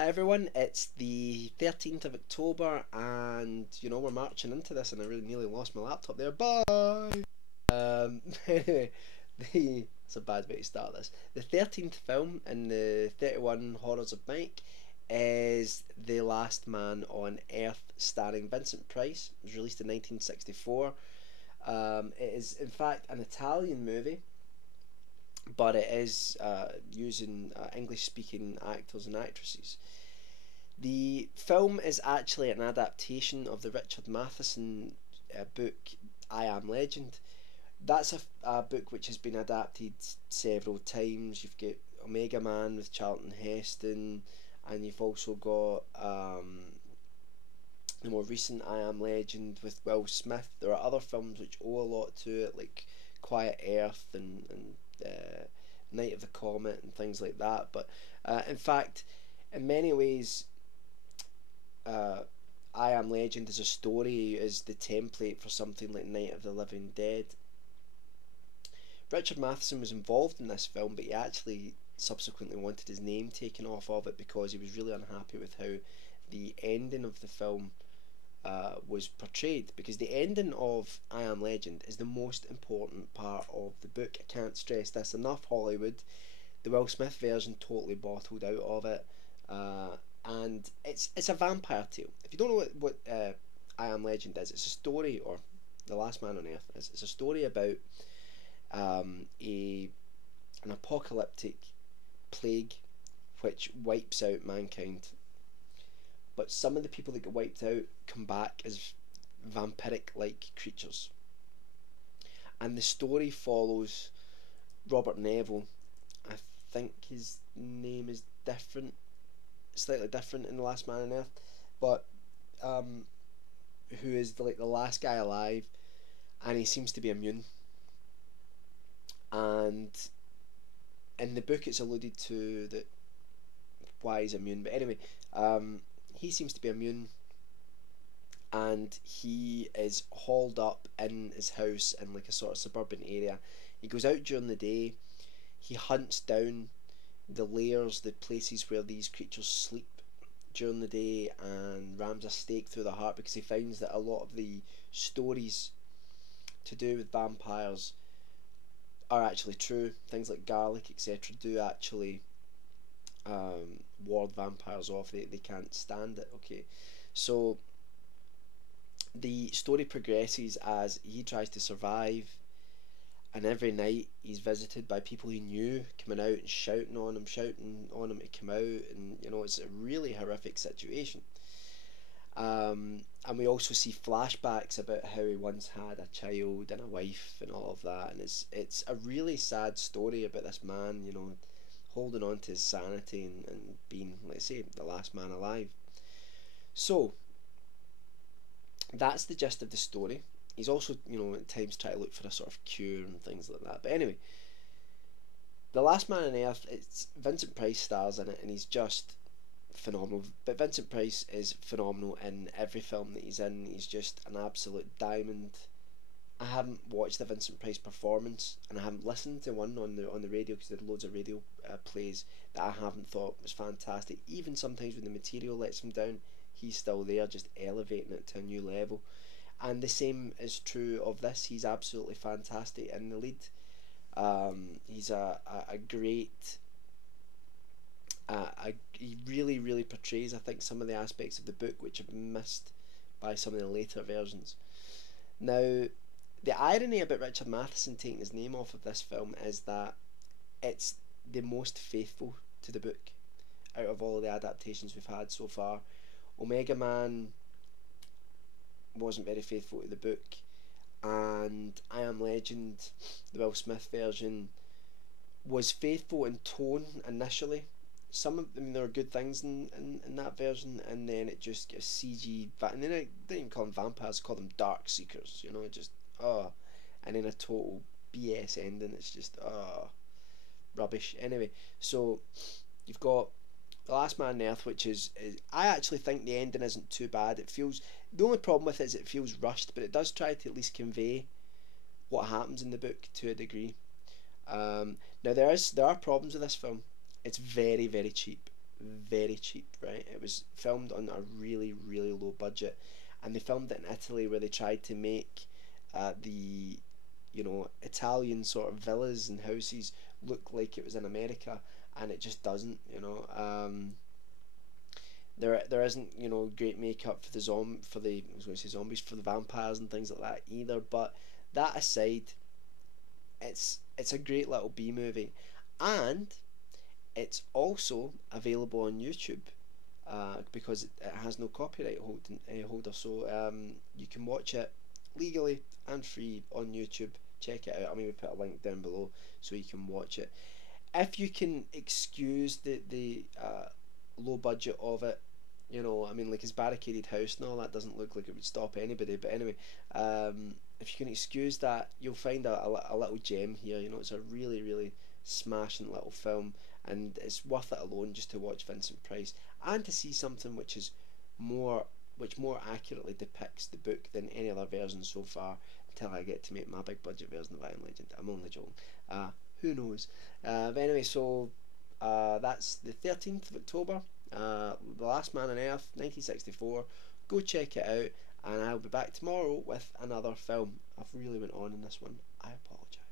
Hi everyone, it's the 13th of October and we're marching into this and I really nearly lost my laptop there. Bye! Anyway, it's a bad way to start this. The 13th film in the 31 Horrors of Mike is The Last Man on Earth, starring Vincent Price. It was released in 1964. It is in fact an Italian movie, but it is using English speaking actors and actresses. The film is actually an adaptation of the Richard Matheson book I Am Legend. That's a book which has been adapted several times. You've got Omega Man with Charlton Heston, and you've also got the more recent I Am Legend with Will Smith. There are other films which owe a lot to it, like Quiet Earth and Night of the Comet and things like that. But in fact, in many ways, I Am Legend as a story is the template for something like Night of the Living Dead. Richard Matheson was involved in this film, but he actually subsequently wanted his name taken off of it because he was really unhappy with how the ending of the film was portrayed, because the ending of I Am Legend is the most important part of the book. I can't stress this enough. Hollywood, the Will Smith version, totally bottled out of it, and it's a vampire tale. If you don't know what I Am Legend is, it's a story, or The Last Man on Earth is. It's a story about an apocalyptic plague which wipes out mankind. But some of the people that get wiped out come back as vampiric-like creatures. And the story follows Robert Neville. I think his name is different, slightly different in The Last Man on Earth, but who is the last guy alive, and he seems to be immune. And in the book, it's alluded to that why he's immune. But anyway, he seems to be immune, and he is hauled up in his house in like a sort of suburban area. He goes out during the day. He hunts down the lairs, the places where these creatures sleep during the day, and rams a stake through the heart, because he finds that a lot of the stories to do with vampires are actually true. Things like garlic, etc., do actually ward vampires off. They can't stand it. Okay, so the story progresses as he tries to survive, and every night he's visited by people he knew coming out and shouting on him to come out, and it's a really horrific situation. And we also see flashbacks about how he once had a child and a wife and all of that, and it's a really sad story about this man, holding on to his sanity and being, let's say, the last man alive. So that's the gist of the story. He's also, at times try to look for a sort of cure and things like that. But anyway, The Last Man on Earth, it's Vincent Price stars in it, and he's just phenomenal. But Vincent Price is phenomenal in every film that he's in. He's just an absolute diamond. I haven't watched the Vincent Price performance, and I haven't listened to one on the radio, because there are loads of radio plays that I haven't thought was fantastic. Even sometimes when the material lets him down, he's still there, just elevating it to a new level. And the same is true of this. He's absolutely fantastic in the lead. He's a great. He really portrays, I think, some of the aspects of the book which have been missed by some of the later versions. Now, the irony about Richard Matheson taking his name off of this film is that it's the most faithful to the book out of all of the adaptations we've had so far. Omega Man wasn't very faithful to the book, and I Am Legend, the Will Smith version, was faithful in tone initially. There are good things in that version, and then it just gets CG, and then I didn't even call them vampires, call them dark seekers, just and then a total BS ending. It's just rubbish. Anyway, so you've got The Last Man on Earth, which is I actually think the ending isn't too bad. The only problem with it is it feels rushed, but it does try to at least convey what happens in the book to a degree. Now there are problems with this film. It's very cheap. very cheap, right? It was filmed on a really, really low budget, and they filmed it in Italy, where they tried to make the Italian sort of villas and houses look like it was in America, and it just doesn't. There isn't great makeup for the I was going to say zombies, for the vampires and things like that either. But that aside, it's a great little B movie, and it's also available on YouTube, because it has no copyright holder. So you can watch it legally and free on YouTube. Check it out. I mean, we put a link down below so you can watch it. If you can excuse the low budget of it, I mean, like his barricaded house and all that doesn't look like it would stop anybody. But anyway, if you can excuse that, you'll find a little gem here. It's a really, really smashing little film, and it's worth it alone just to watch Vincent Price and to see something which more accurately depicts the book than any other version so far, until I get to make my big budget version of I Am Legend. I'm only joking. Who knows? But anyway, so that's the 13th of October. The Last Man on Earth, 1964. Go check it out, and I'll be back tomorrow with another film. I've really went on in this one. I apologise.